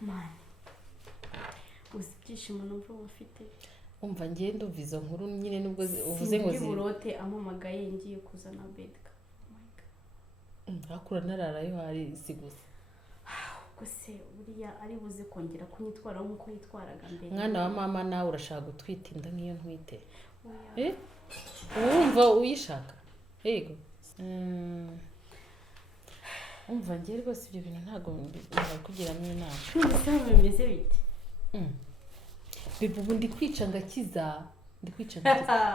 Man. Uzibyishimo numva ufite. Umva ngiye ndumva izo nkuru nyine nubwo uvuze ngo ziburote amamagaye ngiye kuzana bedka. Akura nararayo hari sigusa. Kose buriya ari buze kongera kunyitwara nkuko yitwaraga mbere. Mwana wa mama nawe urashaka gutwita inda nkiyo ntwite. Wumva uyishaka. Yego. Umva ngiye rwose ibyo bintu ntago ndakugira n'inama. Nise bimeze bite? Bibu ndi kwica ngakiza.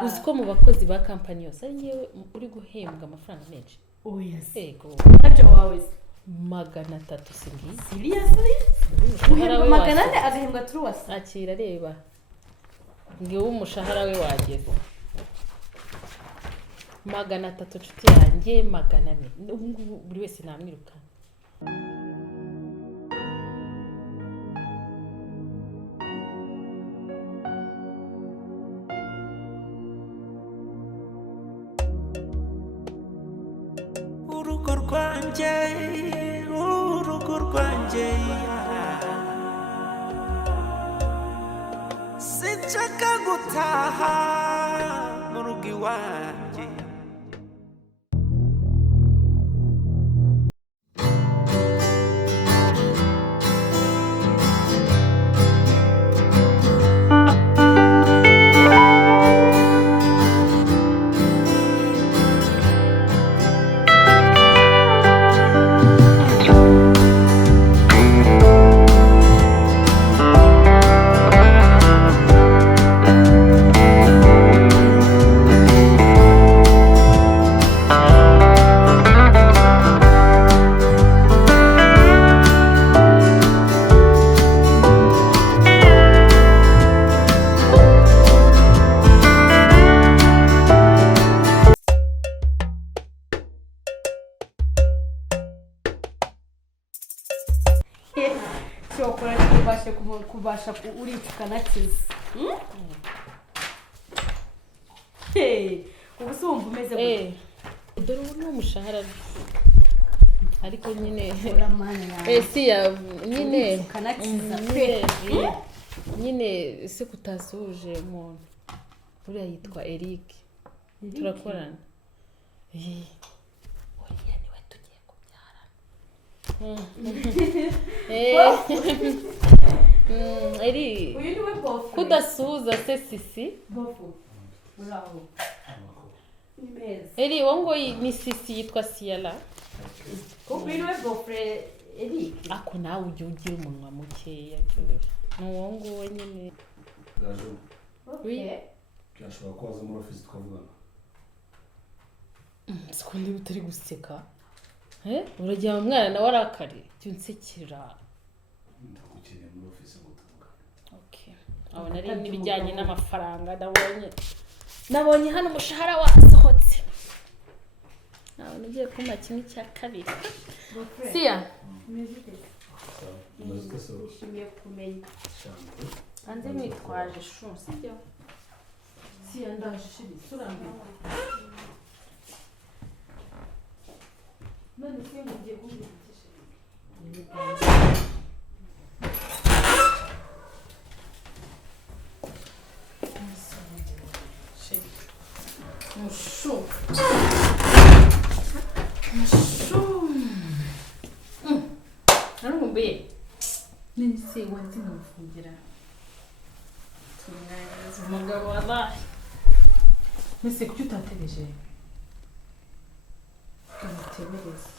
Uzi ko mu bakozi ba company yose ari yewe uri guhembwa amafaranga menshi. Yes. Yego. Aje wawe. 300 singi. Seriously? Uhembwa 400 agahembwa turuwasa. Akira reba. Ngiwe umushahara we wageze. 300 nshuti yanjye 400. Ubu buri wese namwiruka. Urugo rwanjye, urugo rwanjye, sinshaka gutaha mu rugo iwanjye. Kubasha uricuka nakiza. Ubu se wumva umeze gute? Dore ubu ni umushahara ariko nyine uramanya. Siya nyine kanakiza nyine se kutasuje umuntu uriya yitwa Eric turakorana. Oya niwe tugiye kubyara. Eri kudasuza se sisi bofu bravo nimeza. Eri wongo ni sisi yitwa CIALLA. Kubinwe bofre Eric ako nawe ujye ugira umunwa mukeya cyose n'uwongo nyine. Gajo. Okay. Cyashobora kwaza muri office twavugana. Sikundi utari guseka. Urajya mu mwana nawe arakari. Cyo nsekera. Ndakukeneye muri office ngo tuvugane. Okay. Abona ari n'ibijyanye n'amafaranga nabonye hano umushahara wasohotse. Nabona ugiye kuma kimwe cya kabiri. Siya. Nishimiye kumenya. Anze mwitwaje shu sibyo. Siya ndashiri surambe. None siya mugiye kumvikisha. Mushu. Narumbe. Nini se wanzi ngamufungira. Tunyaza umugabo wabaye. Nese kuki utategeje? Utebereza.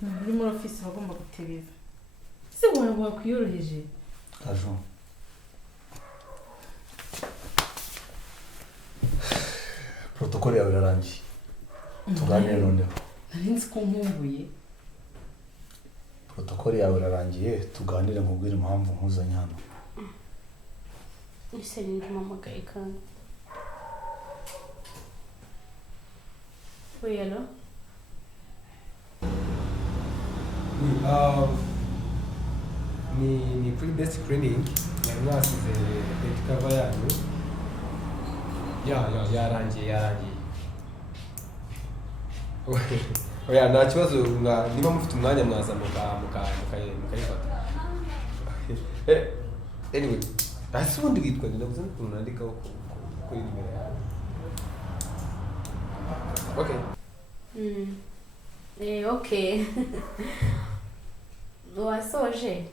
Muri muri office bagomba gutebeza. Se wowe wakwiyoroheje. Gajo. Protokole yawe irarangiye. Tuganire noneho. Narinzi ko nkumbuye. Protokole yawe irarangiye tuganire nkubwire impamvu nkuzanye hano. Ise ndi mama kandi. Hello. ni pre-best screening yari mwasize cover yanyu yarangiye oya nta kibazo niba mufite umwanya mwaza mukayifata Anyway, hasi ubundi witwa nde navuze ukuntu nandikaho kuri nimero yawe. Okay. Okay. Wasoje.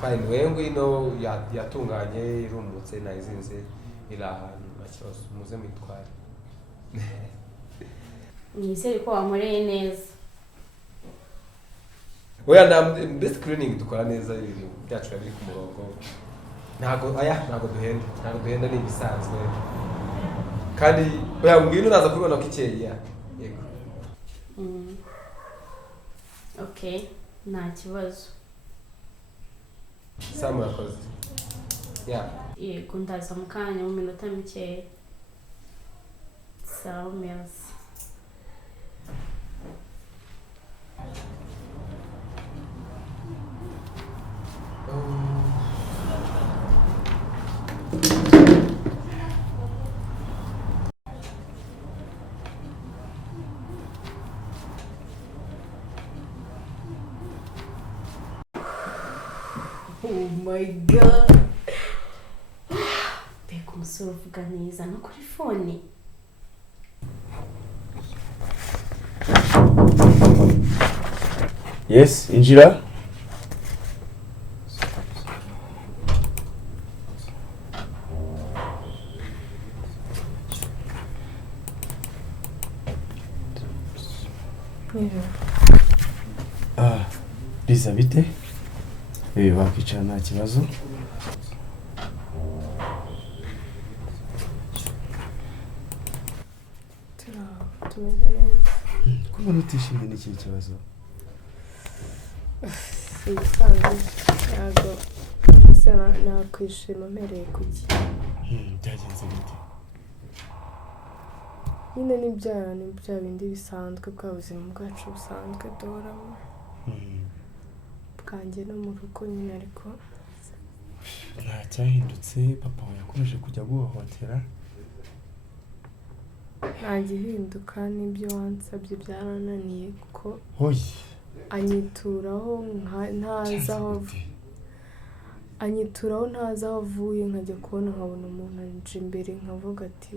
Fine, wewe ngwino yatunganye irumutse nayizinze iri ahantu nakibazo muze mwitware. Nizere ko wamureye neza. Oya na best cleaning dukora neza ibintu byacu biri ku murongo. Ntago duhenda ni bisanzwe. Kandi oya ngwino uraza kubibona ko ikeye yego. Okay, nta kibazo. Samu yakoze. Yego ndaza mu kanya mu minota mike. Sawa merci. Oh my god. Mbega umusore uvuga neza no kuri fone. Yes, injira. Liza bite? Wakwicara nta kibazo. Tumeze neza. Kuba nutishimye n'iki kibazo? Ibisanzwe ntabwo ese nakwishima mpereye ku gihe. Byagenze bite? Nyine ni bya bindi bisanzwe bwa buzima bwacu busanzwe duhoramo. Bwanjye no mu rugo nyine ariko nta cyahindutse. Papa we yakomeje kujya guhohotera. nta gihinduka n'ibyo wansabye byarananiye kuko Hoye anyituraho ntazi aho avuye nkajya kubona nkabona umuntu anje imbere nkavuga ati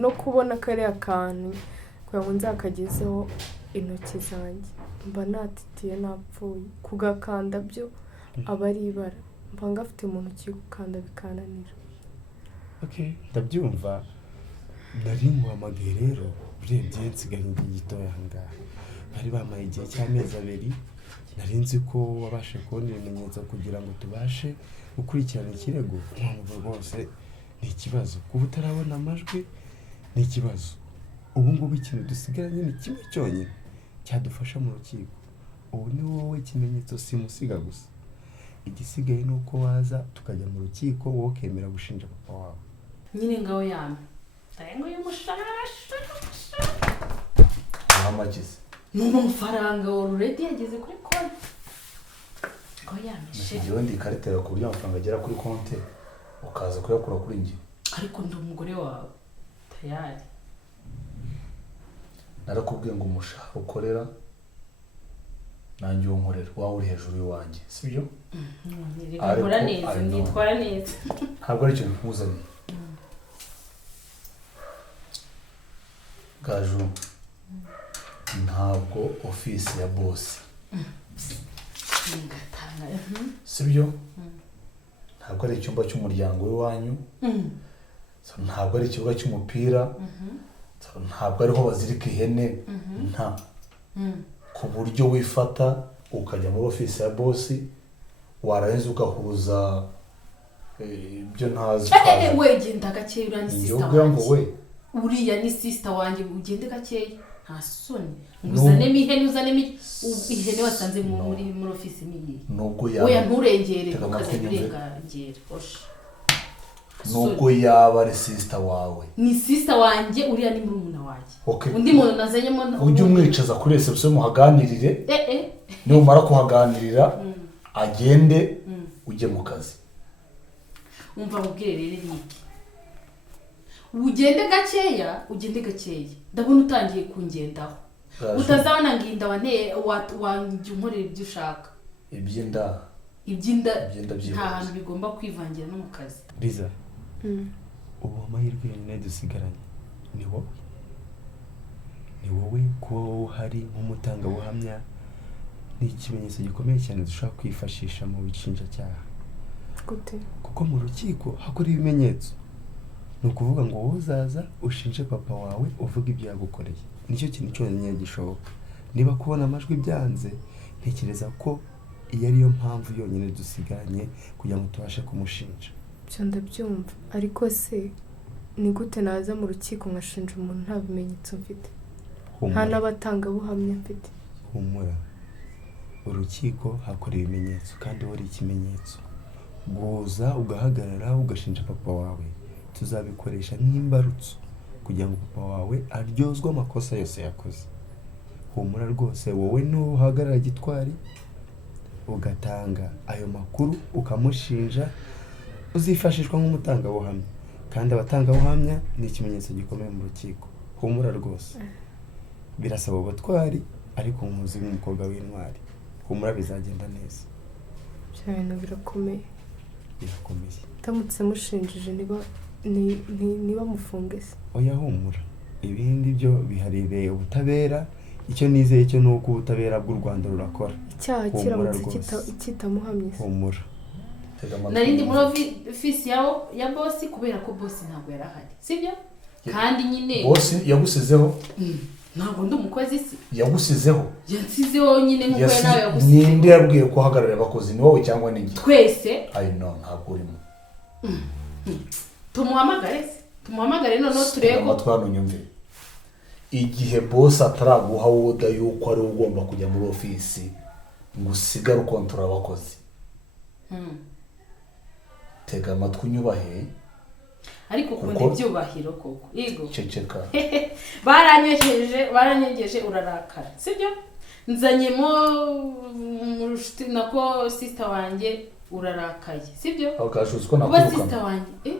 no kubona kariya kantu kugira ngo nzakagezeho intoki zanjye mba natitiye napfuye kugakanda byo aba ari ibara mba ngafite umuntu ugiye gukanda bikananira. Okay, ndabyumva. Nari nguhamagaye rero urebye nsigaye gitoya ahangaha. Bari bamaye igihe cy'amezi 2. Nari nzi ko wabashe kubona ibimenyetso kugira ngo tubashe gukurikirana ikirego. Mpamvu rwose ni ikibazo. Kuba utarabona amajwi ni ikibazo. Ubu ngubu ikintu dusigaranye ni kimwe cyonyine cyadufasha mu rukiko. Ubu ni wowe ikimenyetso simusiga gusa. Igisigaye ni uko waza tukajya mu rukiko wowe ukemera gushinja papa wawe. Nyine ngaho yame tayengo y'umushasha Amagize n'ubu amafaranga already yageze kuri konti ngo yamishe njyewe ndi karitera ku buryo amafaranga agera kuri konti ukaza kuyakura kuri njye. ariko ndi umugore wawe tayari. Narakubwiye ngo umushahara ukorera nanjye unkorera wawe uri hejuru y'uwanjye sibyo? Nikora neza nitwara neza ntabwo ari cyo nkuzaniye. Gaju ntabwo office ya boss ngatanga sibyo? Ntabwo ari icyumba cy'umuryango w'iwanyu. Ntabwo ari ikibuga cy'umupira. Ntabwo ariho bazirika ihene. Nta ku buryo wifata ukajya muri office ya boss wararenze ugahuza ibyo ntazi. we genda gake urani sister wanjye. Uriya ni sister wanjye ugende gake nta soni. Uzane mihene ihene wasanze muri office miyi. Nubwo oya nturengere ukazirengera osh. Nubwo yaba ari sister wawe. Ni sister wanjye uriya ni murumuna wanjye. Okay. Undi muntu nazanye mo ujye umwicaza kuri reception muhaganirire. Numara kuhaganirira agende ujye mu kazi. Umva ubwire rero niki. Ugende gakeya ndabona utangiye kungendaho. utazabona nginda wane wanjye unkorera ibyo ushaka iby'inda nta hantu bigomba kwivangira no mu kazi. Liza ubu amahirwe yonyine dusigaranye ni wowe kuba wowe uhari nk'umutangabuhamya ni ikimenyetso gikomeye cyane dushobora kwifashisha mu bishinjacyaha. Gute? Kuko mu rukiko hakora ibimenyetso, ni ukuvuga ngo wowe uzaza ushinje papa wawe uvuga ibyo yagukoreye, nicyo kintu cyonyine gishoboka. Niba kubona amajwi byanze, ntekereza ko iyo ariyo mpamvu yonyine dusigaranye kugira ngo tubashe kumushinja. Byo ndabyumva, ariko se ni gute naza mu rukiko nkashinja umuntu nta bimenyetso mfite, nta n'abatangabuhamya mfite? Humura, urukiko hakora ibimenyetso kandi wari ikimenyetso. Guza ugahagarara ugashinja papa wawe, tuzabikoresha nk'imbarutso kugira ngo papa wawe aryozwe amakosa yose yakoze. Humura rwose, wowe nuhagarara gitwari ugatanga ayo makuru ukamushinja, uzifashishwa nk'umutangabuhamya, kandi abatangabuhamya ni ikimenyetso gikomeye mu rukiko. Humura rwose, birasaba ubutwari ariko nkuzi nk'umukobwa w'intwari. Humura, bizagenda neza. Bya bintu birakomeye. Ndamutse mushinjije niba mufunge se? Oya humura, ibindi byo biharire ubutabera. Icyo nizeye cyo nuko ubutabera bw'u Rwanda rurakora. Icyaha kiramutse kitamuhamye. Humura. Narindi muri office ya boss kubera ko boss ntabwo yarahari, sibyo? Kandi nyine boss yagusizeho. Ntabwo ndi umukozi se. Yagusizeho. Yansizeho nyine nkuko nawe yagusizeho. Ninde yabwiye ko hagarara abakozi, ni wowe cyangwa ni njye? Twese. I know, ntabwo urimo. Tumuhamagare none turego. Amatwano nyumve. Igihe boss ataraguha woda yuko ari ugomba kujya muri office ngo usigare ukontora abakozi. Tega amatwi unyubahe. Ariko kundi byubahiro koko. Yego. Ceceka. Baranyegeje urarakara, sibyo? Nzanyemo murushiti nako sister wanjye urarakaye, sibyo? Akashuzwa nakwirukana. Kuba sister wanjye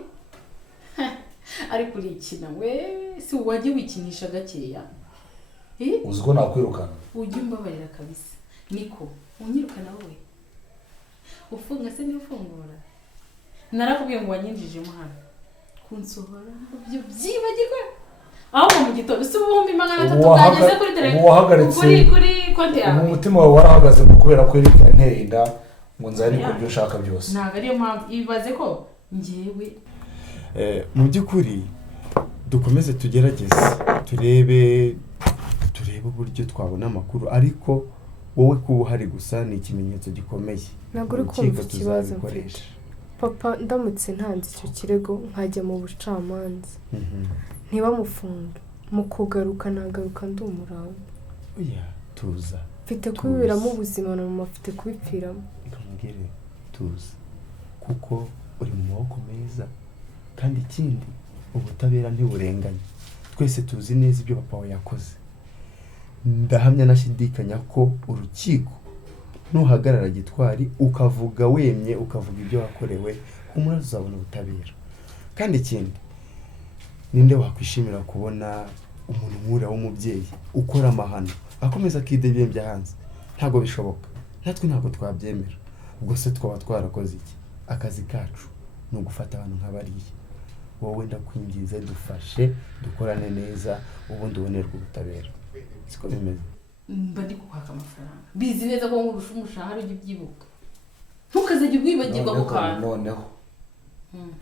ariko urikina we si wajye wikinisha gakeya. Uziko nakwirukana. Ujye umbabarira kabisa. Niko unyirukana wowe. Ufunga se ni ufungura. Narakubwiye ngo wanyinjijemo hano. Kunsohora byo byibagirwa. Aho mu gitondo si 2300 tugageze kuri telefone. Kuri konti yawe. Umutima wawe warahagaze mu kubera ko nteye inda ngo nzari ko byo ushaka byose. Ntago ariyo mpamvu ibaze ko ngewe mu by'ukuri dukomeze tugerageze turebe uburyo twabona amakuru, ariko wowe kuba uhari gusa ni ikimenyetso gikomeye. Ntabwo uri kumva ikibazo mfite. Papa ndamutse ntanze icyo kirego nkajya mu bucamanza, ntibamufunge, mu kugaruka nagaruka ndi umurambo. Oya tuza, mfite kubibiramo ubuzima na mama afite kubipfiramo. Ikambwire tuza kuko uri mu maboko meza, kandi ikindi ubutabera ntiburenganya. Twese tuzi neza ibyo papa we yakoze. Ndahamya nashidikanya ko urukiko nuhagarara gitwari ukavuga wemye ukavuga ibyo wakorewe, umura uzabona ubutabera. Kandi ikindi, ninde wakwishimira kubona umuntu nk'ura w'umubyeyi ukora amahano akomeza akidebembya hanze? Ntago bishoboka, natwe ntago twabyemera. Ubwo se twaba twarakoze iki? Akazi kacu ni ugufata abantu nk'abariye. Wowe ndakwingize dufashe dukorane neza ubundi ubonerwe ubutabera. Siko bimeze. Mba ndi kukwaka amafaranga. Bizi neza ko ngurusha umushahara ujye byibuka. Ntukazajye ubwibagirwa ku kantu.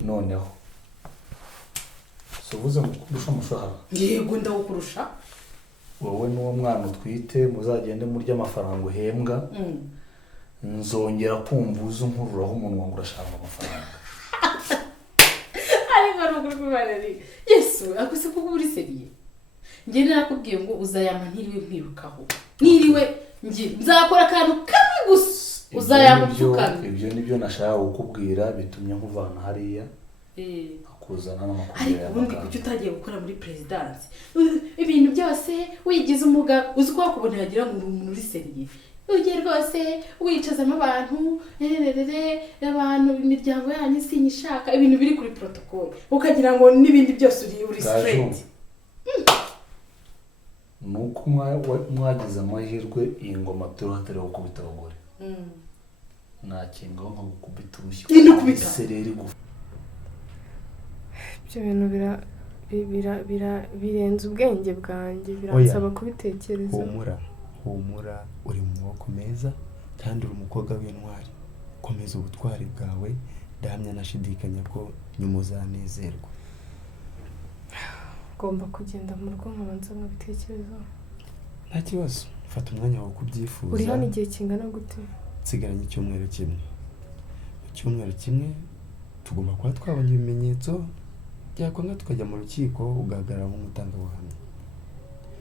Noneho. Subuze mukurusha umushahara. Yego ndawukurusha. Wowe n'uwo mwana utwite muzagende murya amafaranga uhembwa. Nzongera kumva uzu nkururaho umuntu ngo urashaka amafaranga. Ariko nukuri kubarari. Yesu, akuse kuko uri seriye. Nge narakubwiye ngo uzayama ntiriwe nkwirukaho. Niriwe nge nzakora akantu kamwe gusa uzayama pfukana. Ibyo nibyo nashaka kukubwira bitumye nkuvana hariya. Akuzana n'amakuru. Ariko ubundi kuki utagiye gukora muri presidence? Ibintu byose wigize umuga uzi ko wakubonera agira ngo umuntu uri seriye. Ugiye rwose wicazamo abantu abantu imiryango yanyu sinyishaka ibintu biri kuri protocol ukagira ngo nibindi byose uri straight. nuko mwagize amahirwe iyi ngoma turiho gukubita abagore nakingaho nko gukubita urushyi isereri gufa ibyo bintu birenze ubwenge bwanjye biransaba kubitekereza. humura uri mu maboko meza kandi uri umukobwa w'intwari komeza ubutwari bwawe ndahamya nashidikanya ko nyuma uzanezerwa. Ngomba kugenda mu rugo nkabanza nkabitekereza. Nta kibazo fata umwanya wo kubyifuza. Uri hano igihe kingana gute? Nsigaranye icyumweru kimwe. Mu cyumweru kimwe tugomba kuba twabonye ibimenyetso byakwanga tukajya mu rukiko ugahagarara nk'umutangabuhamya.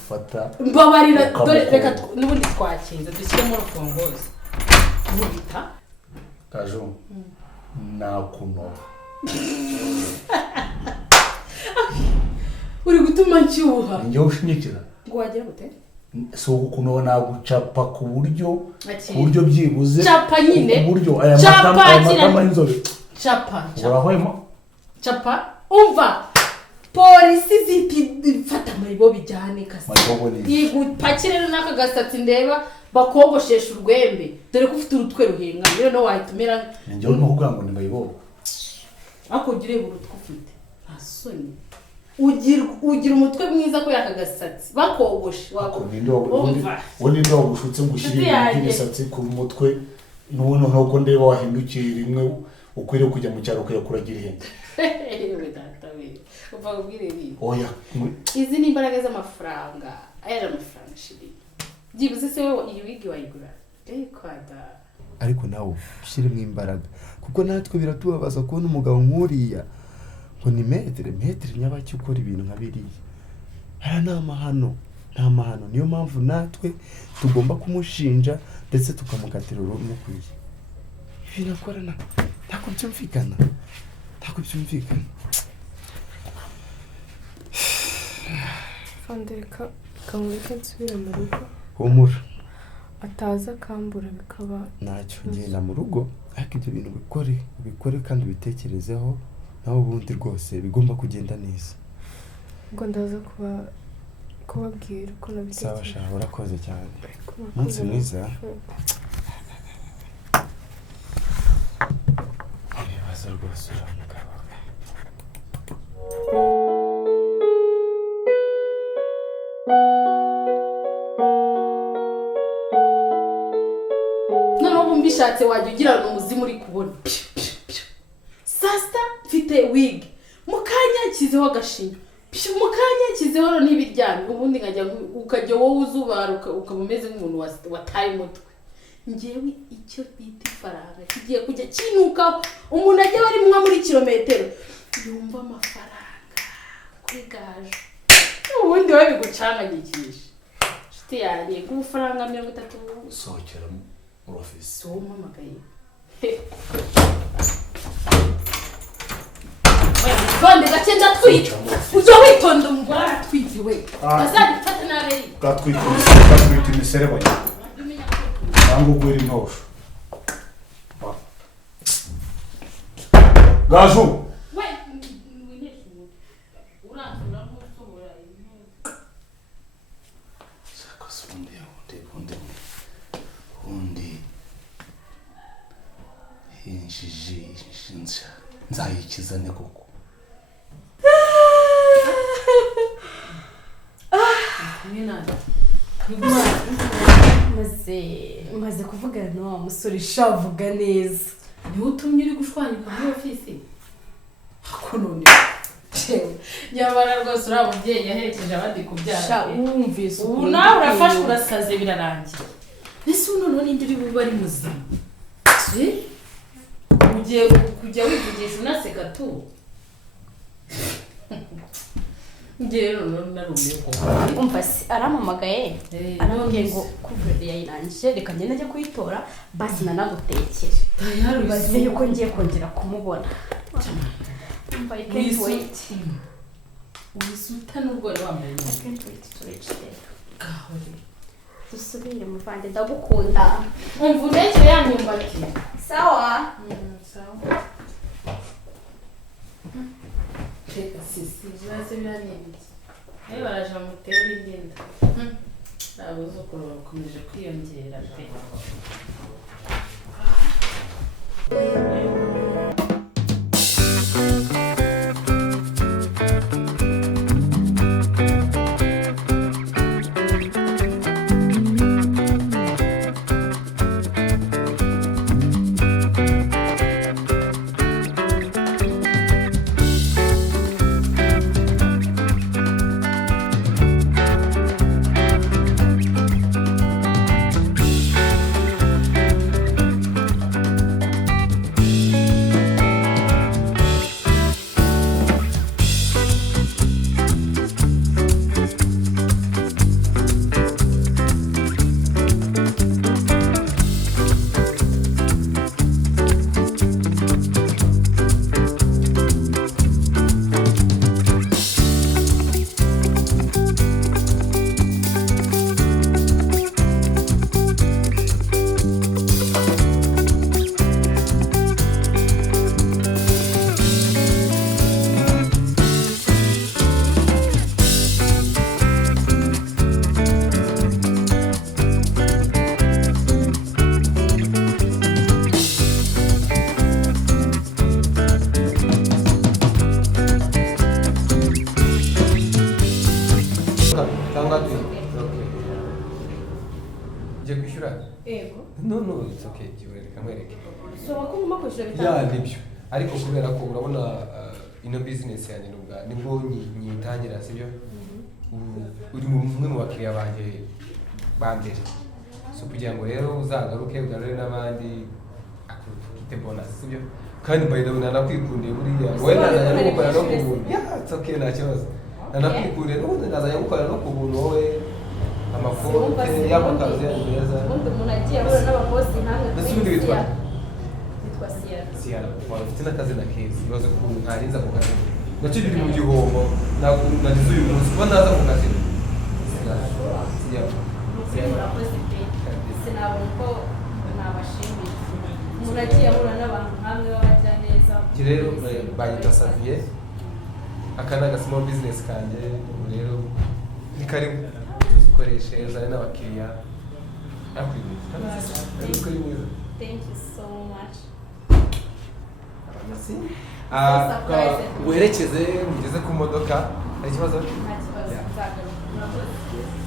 Fata mbabarira dore reka n'ubundi twakinze dushyiremo urufunguzo nkubita kajo nakuno uri gutuma nshyuha njye ushinyikira ngo wagera gute so kuno nagucapa ku buryo byibuze chapa nyine ku buryo aya matama y'inzobe chapa urahwema chapa umva polisi zifata amayibo bijyane kasi igupakire n'aka gasatsi ndeba bakogoshesha urwembe dore ko ufite urutwe ruhinga rero no wahitumira njye no kuvuga ngo ni mayibo akugire urutwe ufite asoni ugira umutwe mwiza ko yakagasatsi bakogoshe woni ndo gushutse ngushyira imisatsi ku mutwe nubona nko ndeba wahindukira rimwe ukwiriye kujya mu cyaro kuragira ihene uva ubwire ibi oya izi ni imbaraga z'amafaranga aya amafaranga shiri byibuze se wowe iyi wigi wayigura kwada ariko nawe ushyiremo imbaraga kuko natwe biratubabaza kubona umugabo nk'uriya ngo ni metere nyabaki ukora ibintu nka biriya hari nta mahano niyo mpamvu natwe tugomba kumushinja ndetse tukamukatira urumukwiye ibintu akora ntabwo byumvikana Fandereka kamureke nsubire mu rugo humura ataza akambura bikaba ntacyo ngenda mu rugo ariko ibyo bintu ubikore kandi ubitekerezeho naho ubundi rwose bigomba kugenda neza ubwo ndaza kubabwira uko nabitekereje. sawa shaho urakoze cyane umunsi mwiza. ibibazo rwose uramugabo noneho mbishatse wajya ugira ngo umuzimu uri kubona sasta mfite wig mukanya kizeho agashinyo mukanya kizeho n'ibiryamye ubundi nkajya ukajya wowe uzubaruka ukabumeze nk'umuntu wataye umutwe ngewe icyo bita ifaranga kigiye kujya kinuka umuntu ajya bari muri kilometero yumva amafaranga kuri gaje ubundi we bigucanganyikisha nshuti yanjye ku mafaranga 30 sohokera mu office umamagaye Bande gace ndatwita uzo witonda umugore aratwitiwe azabifata nabe gatwita imiserebo cyangwa ugwira intosho gaju we wineshu urantura nk'usobora undi hinjije nzayikizane koko maze kuvugana na wa musore shavuga neza niwe utumye uri gushwanyuka muri ofisi ako none nyamara rwose uriya mubyeyi yaherekeje abandi kubyara wumvise ubu nawe urafashwe urasaze birarangiye ese ubu noneho n'indi uri bube ari muzima ugiye kujya wivugisha unaseka tu ngewe noneho narumiye ko umva se arampamagaye arambwiye ngo kuvureri yayirangije reka ngende ajya kuyitora basi nanagutekere baze yuko ngiye kongera kumubona umva I can't wait ubisuta n'urwara wambaye I can't wait to reach there dusubire muvande ndagukunda umva unekere ya myumbati sawa sawa reka sisi bibaze biranembye baraje bamutera indinda abuzukuru bakomeje kwiyongera pe No, it's okay. Kamwereke. So bakuma kwishura bitanga. Ya nibyo. Ariko kubera ko urabona ino business yanjye nibwo nyitangira sibyo? Uri mumwe mu bakiriya banje bambere. So kugira ngo rero uzagaruke ugarure n'abandi akufite bonus sibyo? Kandi by the way nanakwikundiye buriya. Wowe nazajya gukora no kubuntu. Yeah, it's okay nta kibazo. Nanakwikundiye n'ubundi nazajya gukora no kubuntu wowe amafoto y'amakazi neza. Umuntu agiye ahura n'abakozi ntamwe. N'isundi witwa CIALLA. Ufite n'akazi na keza ibibazo ko ntarinza ku kazi nacyo biri mu gihombo nagize uyu munsi kuba naza ku kazi murakoze pe sinabona uko nabashimira umuntu agiye ahura n'abantu nkamwe babajya neza. iki rero bayita Xavier aka ni small business kanjye rero ni karibu dukoreshe uzane n'abakiriya Thank you so much. Guherekeze mugeze ku modoka hari ikibazo? Nta kibazo nzagaruka.